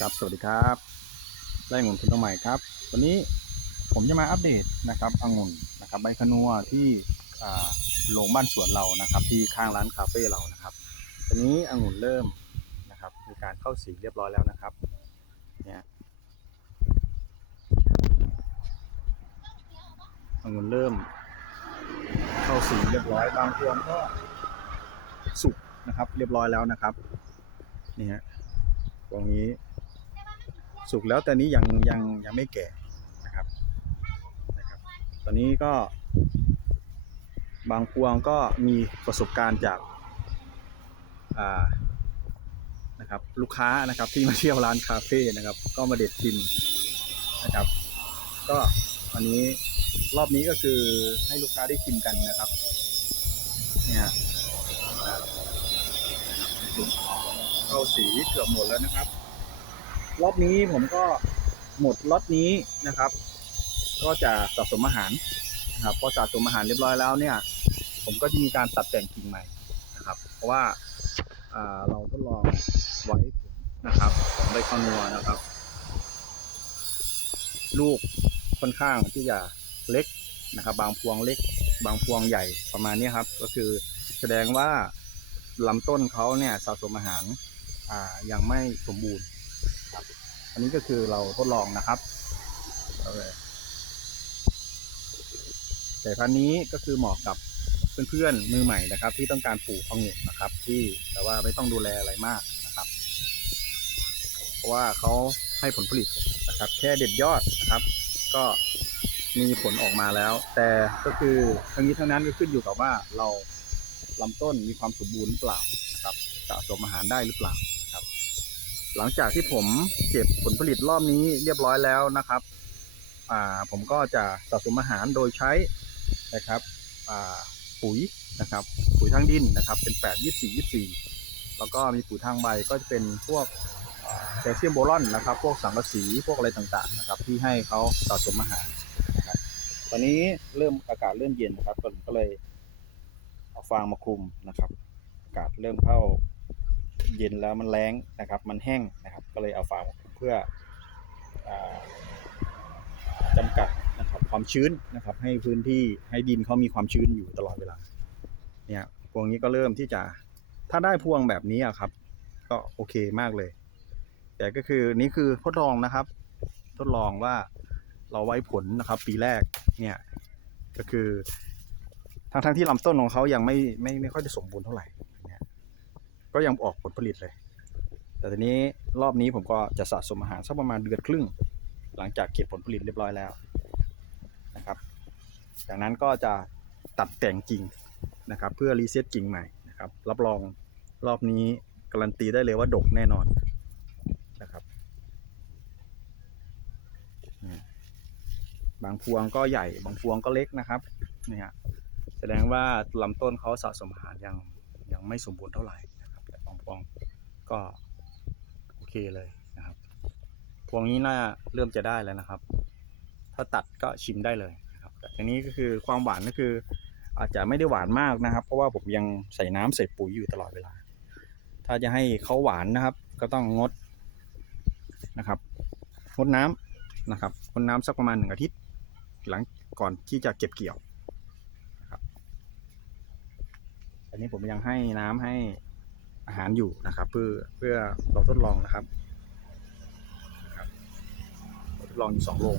ครับ สวัสดีครับไร่องุ่นคุณตัวใหม่ครับ วันนี้ผมจะมาอัปเดตนะครับองุ่นนะครับใบขนัวที่โรงบ้านสวนเรานะครับ ที่ข้างร้านคาเฟ่เรานะครับตอนนี้องุ่นเริ่มนะครับ มีการเข้าสีเรียบร้อยแล้วนะครับ เนี่ยองุ่นเริ่ม เข้าสีเรียบร้อยบางพวงก็สุกนะครับ เรียบร้อยแล้วนะครับ นี่ฮะพวงนี้ สุกแล้วแต่นี้ยังยังยังไม่แก่นะครับนะครับ ตอนนี้ก็บางพวงก็มีประสบการณ์จากอ่านะครับลูกค้านะครับที่มาเที่ยวร้านคาเฟ่นะครับ ก็มาเด็ดชิมนะครับ ก็อันนี้รอบนี้ก็คือให้ลูกค้าได้ชิมกันนะครับเนี่ยเข้าสีเกือบหมดแล้วนะครับ รอบนี้ผมก็หมดล็อตนี้นะครับ ก็จะสะสมอาหารนะครับพอสะสมอาหารเรียบร้อยแล้วเนี่ย ผมก็จะมีการตัดแต่งกิ่งใหม่นะครับ เพราะว่าเราทดลองไว้ผลนะครับของใบข้าวนัวนะครับ ลูกค่อนข้างที่จะเล็กนะครับ บางพวงเล็ก บางพวงใหญ่ประมาณนี้ครับ ก็คือแสดงว่าลำต้นเขาเนี่ยสะสมอาหารอ่ายังไม่สมบูรณ์ อันนี้ก็คือเราทดลองนะครับเอาเลยแต่พันธุ์นี้ก็คือเหมาะกับเพื่อนๆมือใหม่นะครับ ที่ต้องการปลูกองุ่นนะครับ ที่แต่ว่าไม่ต้องดูแลอะไรมากนะครับ เพราะว่าเขาให้ผลผลิตนะครับ แค่เด็ดยอดนะครับ ก็มีผลออกมาแล้ว แต่ก็คือทั้งนี้ทั้งนั้นก็ขึ้นอยู่กับว่าเราลำต้นมีความสมบูรณ์หรือเปล่านะครับสะสมอาหารได้หรือเปล่า หลังจากที่ผมเก็บผลผลิตรอบนี้เรียบร้อยแล้วนะครับ อ่าผมก็จะสะสมอาหารโดยใช้นะครับอ่าปุ๋ยนะครับ ปุ๋ยทางดินนะครับ เป็น 8 24 24 แล้วก็มีปุ๋ยทางใบก็จะเป็นพวกแคลเซียมโบรอนนะครับ พวกสังกะสีพวกอะไรต่างๆนะครับ ที่ให้เขาสะสมอาหารนะครับ ตอนนี้เริ่มอากาศเริ่มเย็นนะครับผมก็เลยเอาฟางมาคลุมนะครับ อากาศเริ่มเข้า เย็นแล้วมันแรงนะครับ มันแห้งนะครับ ก็เลยเอาฟางมาคลุมเพื่ออาจำกัดนะครับความชื้นนะครับ ให้พื้นที่ให้ดินเขามีความชื้นอยู่ตลอดเวลาเนี่ยพวงนี้ก็เริ่มที่จะถ้าได้พวงแบบนี้อะครับ ก็โอเคมากเลย แต่ก็คือนี่คือทดลองนะครับ ทดลองว่าเราไว้ผลนะครับ ปีแรกเนี่ยก็คือทั้งทั้งๆที่ลำต้นของเขายังไม่ไม่ไม่ค่อยจะสมบูรณ์เท่าไหร่ ก็ยังออกผลผลิตเลย แต่ทีนี้รอบนี้ผมก็จะสะสมอาหารสักประมาณเดือนครึ่ง หลังจากเก็บผลผลิตเรียบร้อยแล้วนะครับ จากนั้นก็จะตัดแต่งกิ่งนะครับ เพื่อรีเซ็ตกิ่งใหม่นะครับ รับรองรอบนี้การันตีได้เลยว่าดกแน่นอนนะครับบางพวงก็ใหญ่บางพวงก็เล็กนะครับนี่ฮะแสดงว่าลำต้นเขาสะสมอาหารยังยังไม่สมบูรณ์เท่าไหร่ นะครับแต่บางพวงก็โอเคเลยนะครับ พวงนี้น่าเริ่มจะได้แล้วนะครับ ถ้าตัดก็ชิมได้เลยนะครับแต่ทีนี้ก็คือความหวานก็คือ อาจจะไม่ได้หวานมากนะครับ เพราะว่าผมยังใส่น้ำใส่ปุ๋ยอยู่ตลอดเวลา ถ้าจะให้เขาหวานนะครับ ก็ต้องงดนะครับงดน้ำนะครับงดน้ำสักประมาณหนึ่งอาทิตย์ หลังก่อนที่จะเก็บเกี่ยวครับอันนี้ผมยังให้น้ำให้ อาหารอยู่นะครับ เพื่อเพื่อเราทดลองนะครับทดลองอยู่สองโรง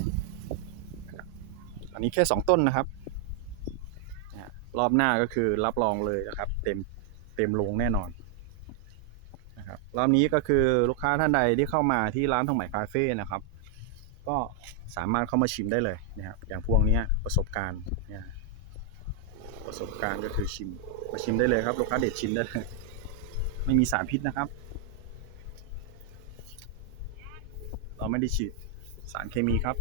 อันนี้แค่สองต้นนะครับรอบหน้าก็คือรับรองเลยนะครับ เต็มเต็มโรงแน่นอนนะครับรอบนี้ก็คือลูกค้าท่านใดที่เข้ามาที่ร้านทองใหม่คาเฟ่นะครับ ก็สามารถเข้ามาชิมได้เลยนะครับอย่างพวกนี้ประสบการณ์เนี่ยประสบการณ์ก็คือชิมมาชิมได้เลยครับลูกค้าเด็ดชิมได้เลย ไม่มีสารพิษนะครับ เราไม่ได้ฉีดสารเคมีครับ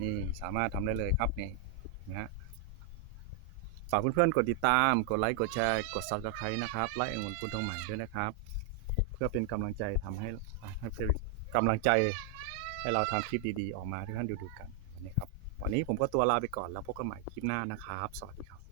นี่สามารถทำได้เลยครับนี่นะฮะฝากเพื่อนๆกดติดตาม กดไลค์กดแชร์กด subscribe นะครับไลค์องุ่นคุณทองใหม่ด้วยนะครับ เพื่อเป็นกำลังใจทำให้ให้เป็นกำลังใจให้เราทำคลิปดีๆ ออกมาให้ท่านดูๆกันวันนี้ครับวันนี้ผมก็ตัวลาไปก่อนแล้วพบกันใหม่คลิปหน้านะครับ สวัสดีครับ